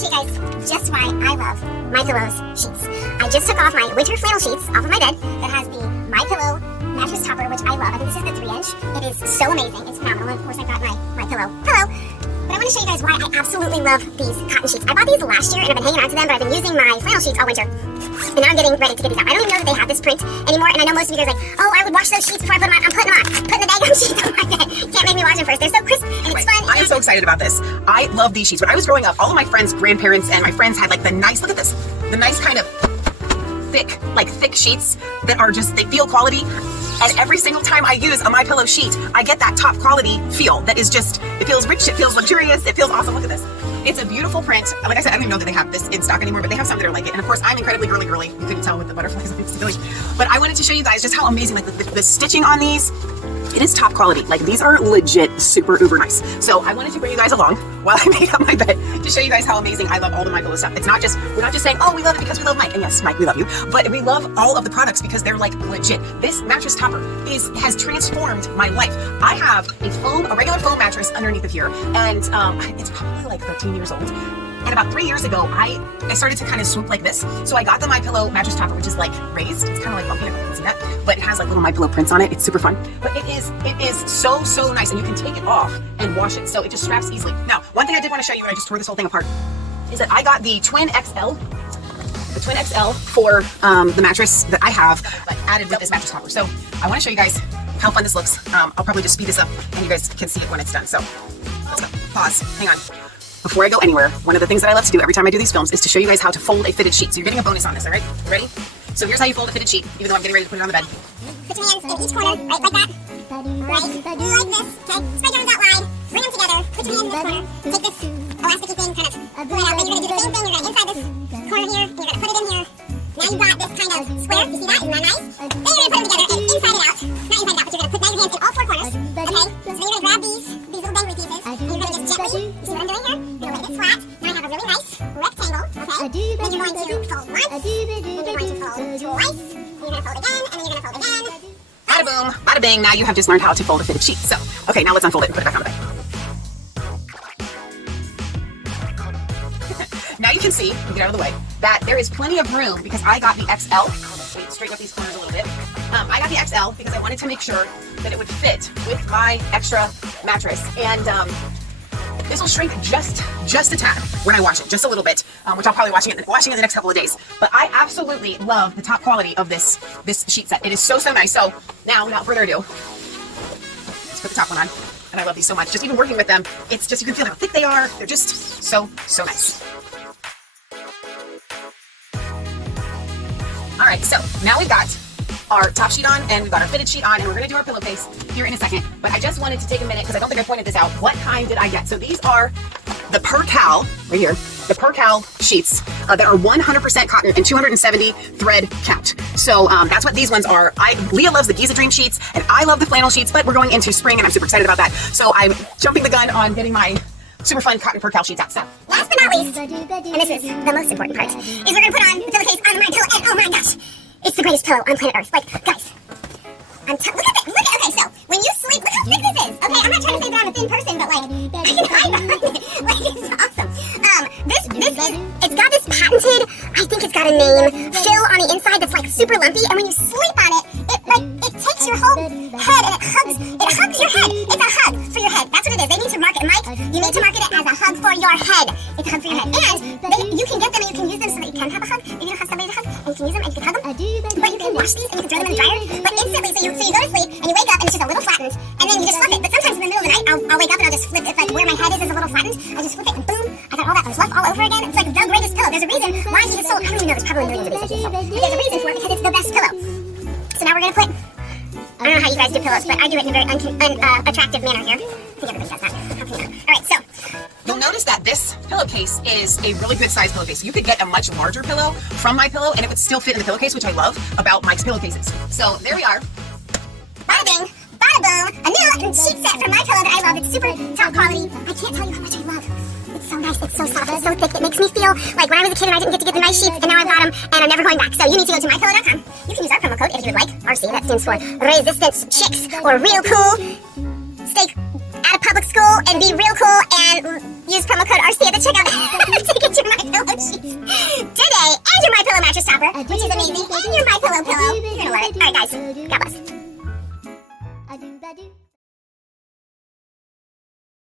show you guys just why I love Mypillow's sheets. I just took off my winter flannel sheets off of my bed that has the Mypillow mattress topper, which I love. I think this is the 3-inch. It is so amazing. It's phenomenal. And of course, I've got my pillow. But I want to show you guys why I absolutely love these cotton sheets. I bought these last year and I've been hanging on to them, but I've been using my flannel sheets all winter. And now I'm getting ready to get these out. I don't even know that they have this print anymore. And I know most of you guys are like, oh, I would wash those sheets before I put them on. I'm putting them on. Putting the daggone sheets on my bed. Can't make me wash them first. They're so crisp and it's fun. I am so excited about this. I love these sheets. When I was growing up, all of my friends, grandparents, and my friends had like the nice, look at this, the nice kind of thick sheets that are just, they feel quality. And every single time I use a Mypillow sheet, I get that top quality feel that is just, it feels rich, it feels luxurious, it feels awesome. Look at this. It's a beautiful print. Like I said, I don't even know that they have this in stock anymore, but they have some that are like it. And of course, I'm incredibly girly. You couldn't tell with the butterflies I'm doing. But I wanted to show you guys just how amazing, like the stitching on these, it is top quality. Like these are legit super uber nice. So I wanted to bring you guys along while I made up my bed to show you guys how amazing I love all the Mypillow stuff. It's not just, we're not just saying, oh, we love it because we love Mike. And yes, Mike, we love you. But we love all of the products because they're like legit. This mattress topper has transformed my life. I have a regular foam mattress underneath of here. And it's probably like 13 years old. And about 3 years ago, I started to kind of swoop like this. So I got the Mypillow mattress topper, which is like raised. It's kind of like bumpy, I don't know if you can see that. But it has like little Mypillow prints on it. It's super fun. But it is so nice. And you can take it off and wash it. So it just straps easily. Now, one thing I did want to show you when I just tore this whole thing apart is that I got the Twin XL. The Twin XL for the mattress that I have, but added with this mattress topper. So I want to show you guys how fun this looks. I'll probably just speed this up and you guys can see it when it's done. So let's go. Pause. Hang on. Before I go anywhere, one of the things that I love to do every time I do these films is to show you guys how to fold a fitted sheet. So you're getting a bonus on this, all right? You ready? So here's how you fold a fitted sheet, even though I'm getting ready to put it on the bed. Put your hands in each corner, right like that. Right, like this, okay? Spread your arms out wide, bring them together, put your hands in this corner, take this elasticy thing, kind of pull it out. Then you're going to do the same thing, you're going to inside this corner here, and you're going to put it in here. Now you've got this kind of square, you see that? Isn't that nice? Then you're going to put them together and inside it out. Not inside it out, but you're going to put your hands in all four corners, okay? So then you're going to grab these little dangly pieces, and you're going to just gently, you see what I'm doing here? You're going to lay it flat. Now I have a really nice rectangle, okay? Then you're going to fold once, then you're going to fold twice, and you're going to fold again, and then you're going to fold again. Bada boom, bada bing, now you have just learned how to fold a fitted sheet. So, okay, now let's unfold it and put it back on the bed. Now you can see, get out of the way, that there is plenty of room because I got the XL. Wait, straighten up these corners a little bit. I got the XL because I wanted to make sure that it would fit with my extra mattress. And this will shrink just a tad when I wash it, just a little bit, which I'll probably washing it in the next couple of days. But I absolutely love the top quality of this sheet set. It is so nice. So now, without further ado, let's put the top one on. And I love these so much. Just even working with them, it's just, you can feel how thick they are. They're just so nice. All right, so now we've got our top sheet on and we've got our fitted sheet on and we're gonna do our pillowcase here in a second. But I just wanted to take a minute because I don't think I pointed this out. What kind did I get? So these are the Percale, right here, the Percale sheets that are 100% cotton and 270 thread count. So that's what these ones are. Leah loves the Giza Dream sheets and I love the flannel sheets, but we're going into spring and I'm super excited about that. So I'm jumping the gun on getting my super fun cotton Percale sheets out. So last but not least, and this is the most important part, is we're gonna put on the pillowcase on my pillow, and oh my gosh, it's the greatest pillow on planet Earth. Like, guys, look at this. Okay, so when you sleep, look how thick this is. Okay, I'm not trying to say that I'm a thin person, but like, I can hide behind it. Like, it's awesome. It's got this patented, I think it's got a name, fill on the inside that's like super lumpy, and when you sleep on it, it takes your whole head and it hugs your head. It's a hug for your head. That's what it is. They need to market, Mike, you need to market it as a hug for your head. It's a hug for your head. And you can get them and you can use them so that you can have a hug. Maybe you don't have somebody to hug and you can use them and you can hug them. But you can wash these and you can throw them in the dryer. But instantly, so you go to sleep and you wake up and it's just a little flattened and then you just flip it. But sometimes in the middle of the night, I'll wake up and I'll just flip it. Like where my head is a little flattened. I just flip it and boom, I got all that fluff all over again. It's like the greatest pillow. There's a reason why he is sold. I don't even know, there's probably millions of these sold. But there's a reason for it because it's the best pillow. So now we're going to put, I don't know how you guys do pillows, but I do it in a very unattractive manner here. I think everybody does that. How can you not? All right, so you'll notice that this pillowcase is a really good size pillowcase. You could get a much larger pillow from Mypillow and it would still fit in the pillowcase, which I love about Mike's pillowcases. So there we are. Bada bing, bada boom, a new sheet set from Mypillow that I love. It's super top quality. I can't tell you how much I love. It's so nice, it's so soft, it's so thick. It makes me feel like when I was a kid and I didn't get to get the nice sheets and now I've got them and I'm never going back. So you need to go to mypillow.com. You can use our promo code if you would like. RC, that stands for Resistance Chicks, or Real Cool. Stay out of public school and be real cool and use promo code RC at the checkout to get your topper, which is amazing, and your Mypillow pillow. You're gonna love it. Alright guys, God bless.